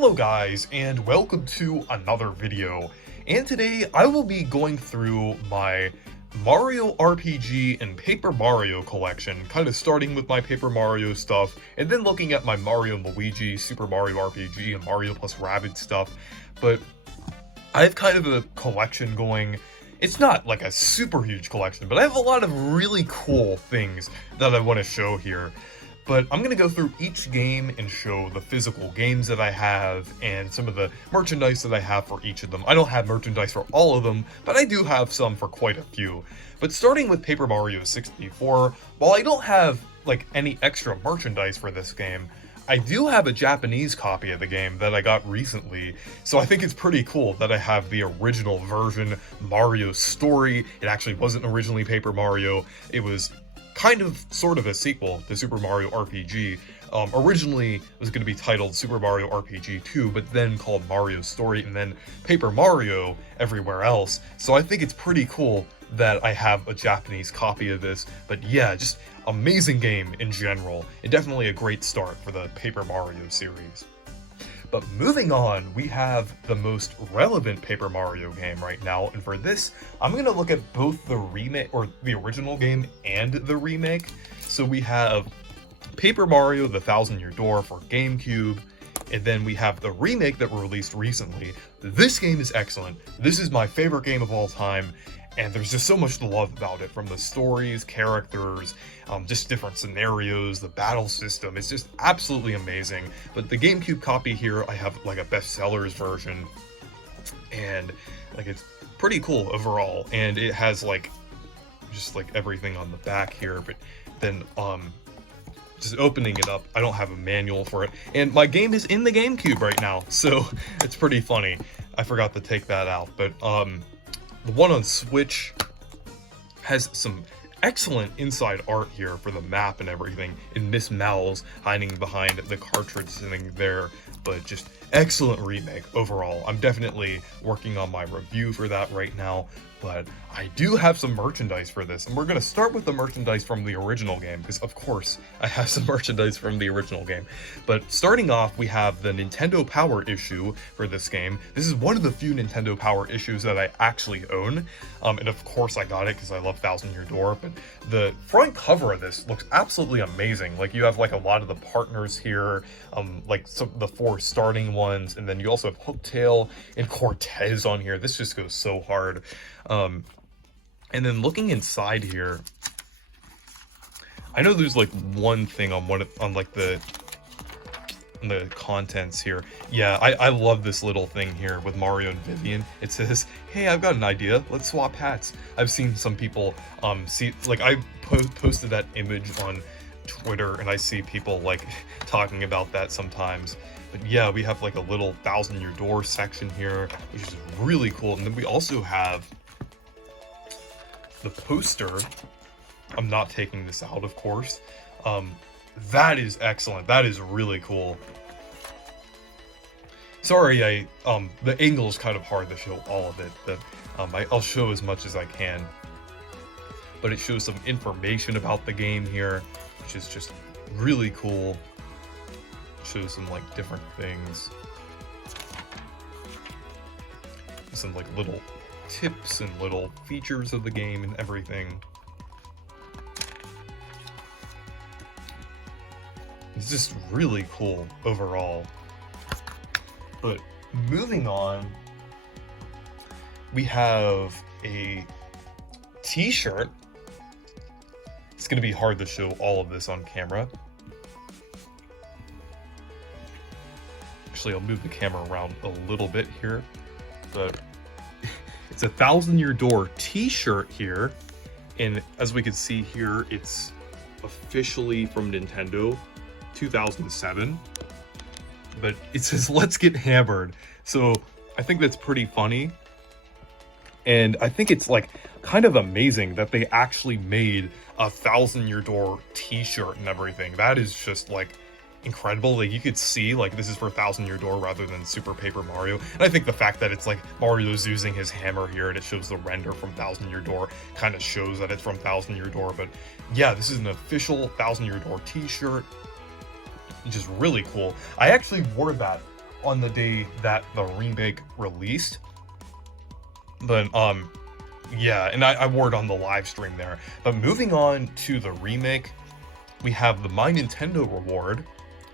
Hello guys, and welcome to another video. And today I will be going through my Mario RPG and Paper Mario collection, kind of starting with my Paper Mario stuff, and then looking at my Mario and Luigi, Super Mario RPG, and Mario plus Rabbids stuff. But I have kind of a collection going. It's not like a super huge collection, but I have a lot of really cool things that I want to show here. But I'm going to go through each game and show the physical games that I have and some of the merchandise that I have for each of them. I don't have merchandise for all of them, but I do have some for quite a few. But starting with Paper Mario 64, while I don't have like any extra merchandise for this game, I do have a Japanese copy of the game that I got recently, so I think it's pretty cool that I have the original version, Mario Story. It actually wasn't originally Paper Mario, it was kind of sort of a sequel to Super Mario RPG. Originally it was going to be titled Super Mario RPG 2, but then called Mario Story, and then Paper Mario everywhere else. So I think it's pretty cool that I have a Japanese copy of this. But yeah, just amazing game in general, and definitely a great start for the Paper Mario series. But moving on, we have the most relevant Paper Mario game right now, and for this, I'm going to look at both the remake, or the original game, and the remake. So we have Paper Mario The Thousand Year Door for GameCube, and then we have the remake that were released recently. This game is excellent. This is my favorite game of all time, and there's just so much to love about it, from the stories, characters, just different scenarios, the battle system. It's just absolutely amazing. But the GameCube copy here, I have like a bestsellers version, and like it's pretty cool overall. And it has like just like everything on the back here. But then just opening it up, I don't have a manual for it, and my game is in the GameCube right now, so it's pretty funny. I forgot to take that out. But the one on Switch has some excellent inside art here for the map and everything, and Miss Mowz hiding behind the cartridge sitting there. But just excellent remake overall. I'm definitely working on my review for that right now, but I do have some merchandise for this, and we're going to start with the merchandise from the original game, because of course I have some merchandise from the original game. But starting off, we have the Nintendo Power issue for this game. This is one of the few Nintendo Power issues that I actually own, and of course I got it because I love Thousand Year Door. But the front cover of this looks absolutely amazing. Like, you have like a lot of the partners here, like some the 4 starting ones, and then you also have Hooktail and Cortez on here. This just goes so hard. And then looking inside here, I know there's like one thing on like the contents here. Yeah, I love this little thing here with Mario and Vivian. It says, "Hey, I've got an idea. Let's swap hats." I've seen some people see, like, I posted that image on Twitter, and I see people like talking about that sometimes. But yeah, we have like a little Thousand Year Door section here, which is really cool. And then we also have the poster. I'm not taking this out, of course. That is excellent. That is really cool. Sorry, the angle is kind of hard to show all of it, but I'll show as much as I can. But it shows some information about the game here, which is just really cool. It shows some like different things, some like little tips and little features of the game and everything. It's just really cool overall. But moving on, we have a t-shirt. It's gonna be hard to show all of this on camera. Actually, I'll move the camera around a little bit here, but it's a Thousand Year Door t-shirt here, and as we can see here, it's officially from Nintendo 2007, but it says "Let's Get Hammered," so I think that's pretty funny, and I think it's like kind of amazing that they actually made a Thousand Year Door t-shirt and everything. That is just like incredible. Like, you could see like this is for Thousand Year Door rather than Super Paper Mario, and I think the fact that it's like Mario's using his hammer here and it shows the render from Thousand Year Door kind of shows that it's from Thousand Year Door. But yeah, this is an official Thousand Year Door t-shirt, which is really cool. I actually wore that on the day that the remake released. But, yeah, and I wore it on the live stream there. But moving on to the remake, we have the My Nintendo reward.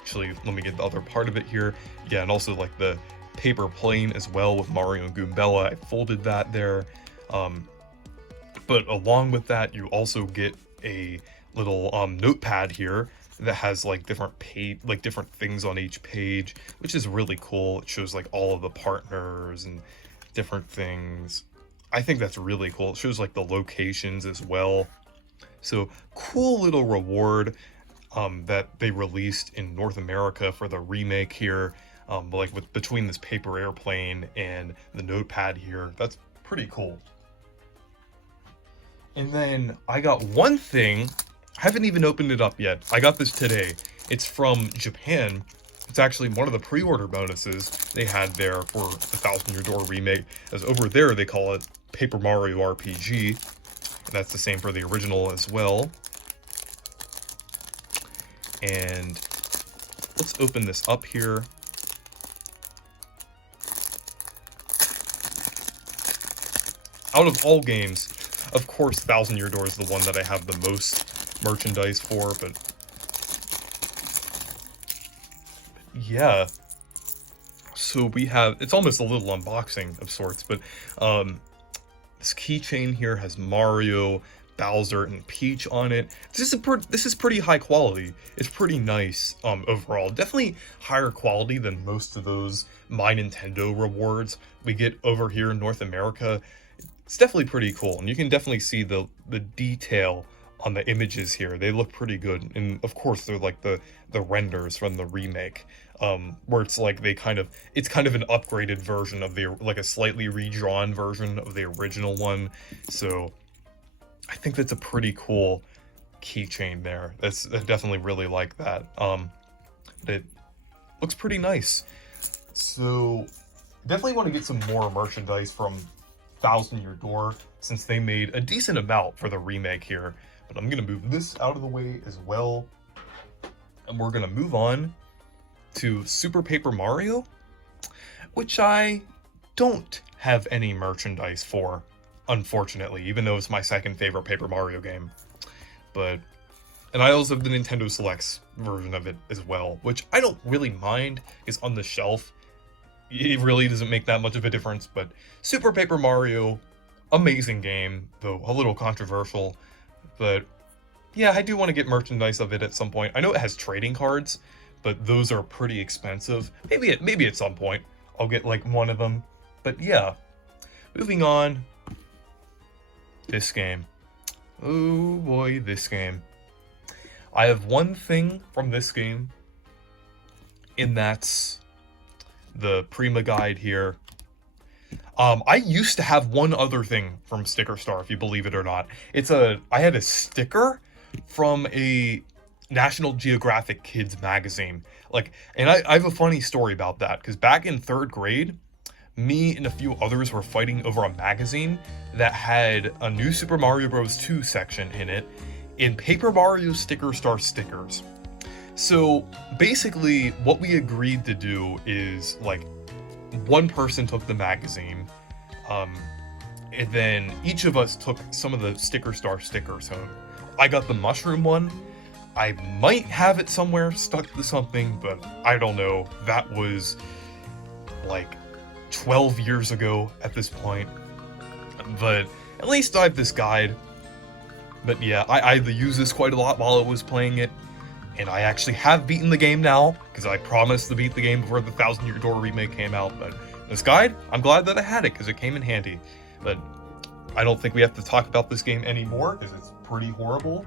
Actually, let me get the other part of it here. Yeah, and also like the paper plane as well with Mario and Goombella. I folded that there. But along with that, you also get a little notepad here that has like different things on each page, which is really cool. It shows like all of the partners and different things. I think that's really cool. It shows like the locations as well. So cool little reward that they released in North America for the remake here. Like between this paper airplane and the notepad here, that's pretty cool. And then I got one thing, I haven't even opened it up yet. I got this today. It's from Japan. It's actually one of the pre-order bonuses they had there for the Thousand Year Door remake, as over there they call it Paper Mario RPG. And that's the same for the original as well. And let's open this up here. Out of all games, of course, Thousand Year Door is the one that I have the most merchandise for, but yeah. So we have, it's almost a little unboxing of sorts, but this keychain here has Mario, Bowser, and Peach on it. This is pretty high quality. It's pretty nice overall. Definitely higher quality than most of those My Nintendo rewards we get over here in North America. It's definitely pretty cool, and you can definitely see the detail on the images here. They look pretty good, and of course they're like the renders from the remake, where it's like it's kind of an upgraded version of like a slightly redrawn version of the original one. So I think that's a pretty cool keychain there. I definitely really like that. It looks pretty nice. So definitely want to get some more merchandise from Thousand Year Door, since they made a decent amount for the remake here. But I'm gonna move this out of the way as well, and we're gonna move on to Super Paper Mario, which I don't have any merchandise for, unfortunately, even though it's my second favorite Paper Mario game. And I also have the Nintendo Selects version of it as well, which I don't really mind, is on the shelf. It really doesn't make that much of a difference, but Super Paper Mario, amazing game, though a little controversial. But yeah, I do want to get merchandise of it at some point. I know it has trading cards, but those are pretty expensive. Maybe at some point I'll get like one of them. But yeah, moving on. This game. Oh boy, this game. I have one thing from this game, and that's the Prima guide here. I used to have one other thing from Sticker Star, if you believe it or not. I had a sticker from a National Geographic Kids magazine. And I have a funny story about that, because back in 3rd grade, me and a few others were fighting over a magazine that had a New Super Mario Bros. 2 section in it, in Paper Mario Sticker Star stickers. So basically what we agreed to do is, like, one person took the magazine, and then each of us took some of the Sticker Star stickers home. I got the mushroom one. I might have it somewhere stuck to something, but I don't know. That was like 12 years ago at this point. But at least I have this guide. But yeah, I used this quite a lot while I was playing it. And I actually have beaten the game now, because I promised to beat the game before the Thousand Year Door remake came out. But this guide, I'm glad that I had it, because it came in handy. But I don't think we have to talk about this game anymore, because it's pretty horrible.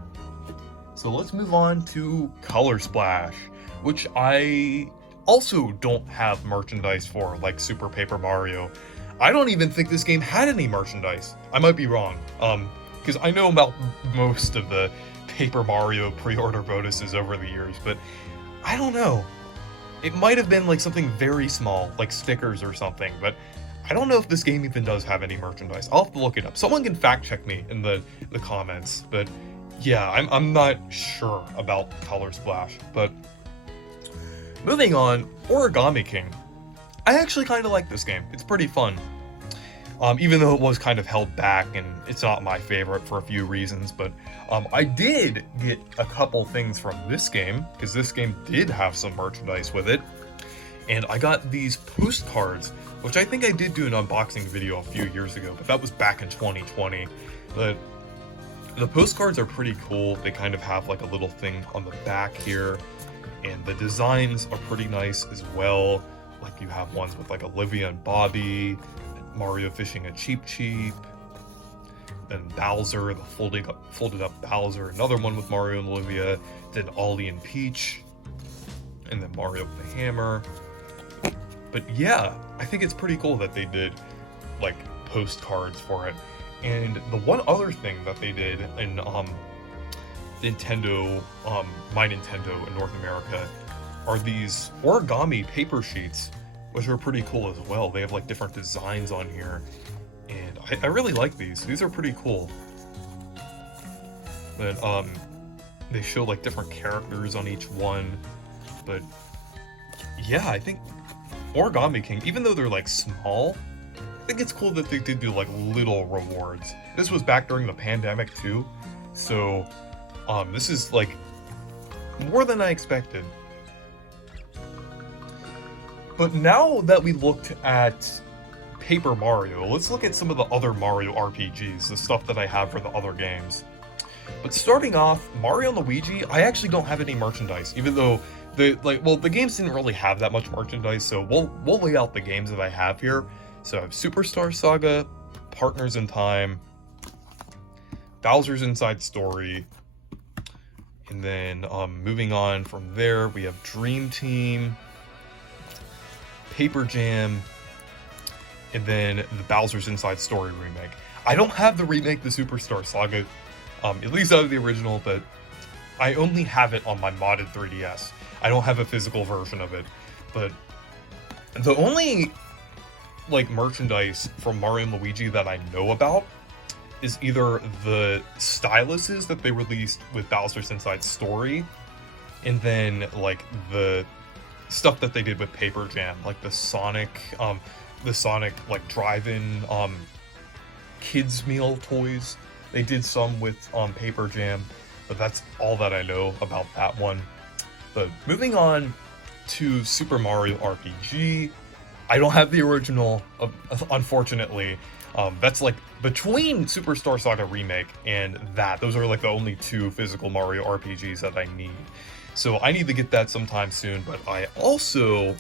So let's move on to Color Splash, which I also don't have merchandise for, like Super Paper Mario. I don't even think this game had any merchandise. I might be wrong, because I know about most of the Paper Mario pre-order bonuses over the years, but I don't know. It might have been like something very small, like stickers or something, but I don't know if this game even does have any merchandise. I'll have to look it up. Someone can fact check me in the comments, but yeah, I'm not sure about Color Splash. But moving on, Origami King. I actually kind of like this game. It's pretty fun. Even though it was kind of held back and it's not my favorite for a few reasons, but I did get a couple things from this game, because this game did have some merchandise with it. And I got these postcards, which I think I did do an unboxing video a few years ago, but that was back in 2020. But the postcards are pretty cool. They kind of have like a little thing on the back here, and the designs are pretty nice as well. Like you have ones with like Olivia and Bobby, Mario fishing a Cheep Cheep, then Bowser, the folded up Bowser, another one with Mario and Olivia, then Ollie and Peach, and then Mario with the hammer. But yeah, I think it's pretty cool that they did like postcards for it. And the one other thing that they did in Nintendo, My Nintendo in North America, are these origami paper sheets, which are pretty cool as well. They have like different designs on here, and I really like these. These are pretty cool. But they show like different characters on each one. But yeah, I think Origami King, even though they're like small, I think it's cool that they did do like little rewards. This was back during the pandemic too, so this is like more than I expected. But now that we looked at Paper Mario, let's look at some of the other Mario RPGs, the stuff that I have for the other games. But starting off, Mario and Luigi, I actually don't have any merchandise, even though the games didn't really have that much merchandise, so we'll lay out the games that I have here. So I have Superstar Saga, Partners in Time, Bowser's Inside Story, and then moving on from there, we have Dream Team, Paper Jam, and then the Bowser's Inside Story remake. I don't have the remake, the Superstar Saga, at least out of the original, but I only have it on my modded 3DS. I don't have a physical version of it, but the only like merchandise from Mario and Luigi that I know about is either the styluses that they released with Bowser's Inside Story, and then like the stuff that they did with Paper Jam, like the Sonic like drive-in kids meal toys. They did some with Paper Jam, but that's all that I know about that one. But moving on to Super Mario RPG, I don't have the original, unfortunately. That's like between Superstar Saga Remake and that, those are like the only two physical Mario RPGs that I need. So I need to get that sometime soon, but I also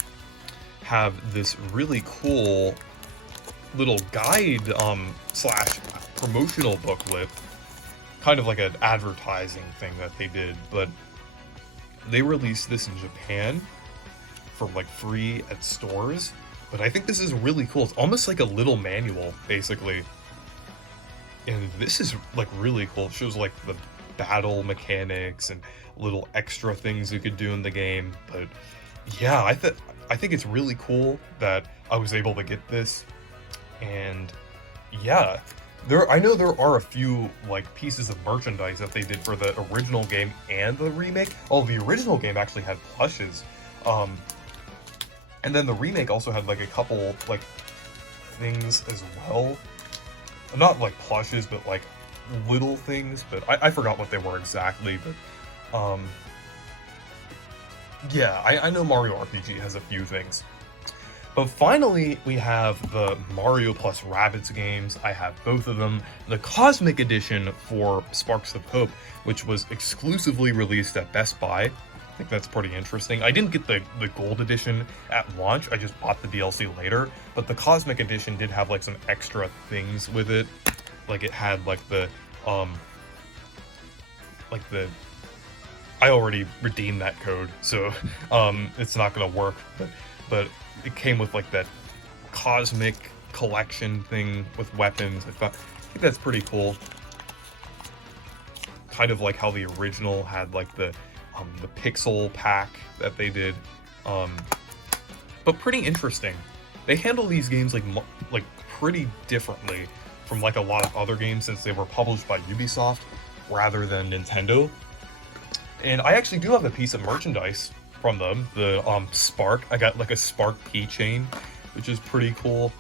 have this really cool little guide slash promotional booklet, kind of like an advertising thing that they did, but they released this in Japan for like free at stores. But I think this is really cool. It's almost like a little manual, basically. And this is like really cool. It shows like the battle mechanics and little extra things you could do in the game. But yeah, I think it's really cool that I was able to get this. And yeah, I know there are a few like pieces of merchandise that they did for the original game and the remake. Oh, the original game actually had plushes. And then the remake also had like a couple like things as well. Not like plushes, but like little things, but I forgot what they were exactly, but yeah, I know Mario RPG has a few things. But finally, we have the Mario plus Rabbids games. I have both of them. The Cosmic Edition for Sparks of Hope, which was exclusively released at Best Buy. I think that's pretty interesting. I didn't get the Gold Edition at launch, I just bought the DLC later, but the Cosmic Edition did have like some extra things with it. Like it had like the, I already redeemed that code, so it's not gonna work, but it came with like that cosmic collection thing with weapons. I think that's pretty cool. Kind of like how the original had like the pixel pack that they did, but pretty interesting. They handle these games like pretty differently from like a lot of other games, since they were published by Ubisoft rather than Nintendo. And I actually do have a piece of merchandise from them, the Spark. I got like a Spark keychain which is pretty cool.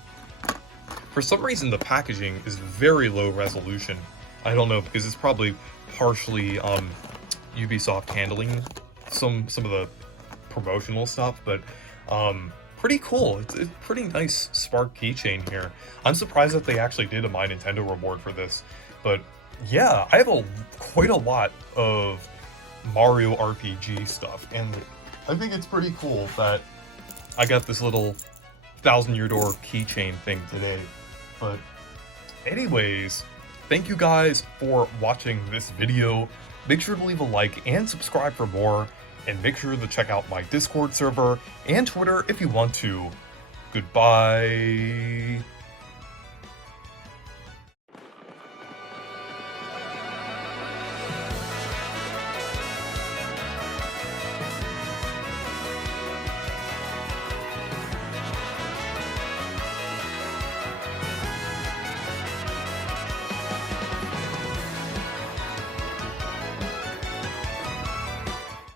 For some reason, the packaging is very low resolution. I don't know, because it's probably partially Ubisoft handling some of the promotional stuff, but pretty cool. It's a pretty nice Spark keychain here. I'm surprised that they actually did a My Nintendo reward for this, but yeah, I have quite a lot of Mario RPG stuff, and I think it's pretty cool that I got this little 1000-year door keychain thing today. But anyways, thank you guys for watching this video. Make sure to leave a like and subscribe for more, and make sure to check out my Discord server and Twitter if you want to. Goodbye.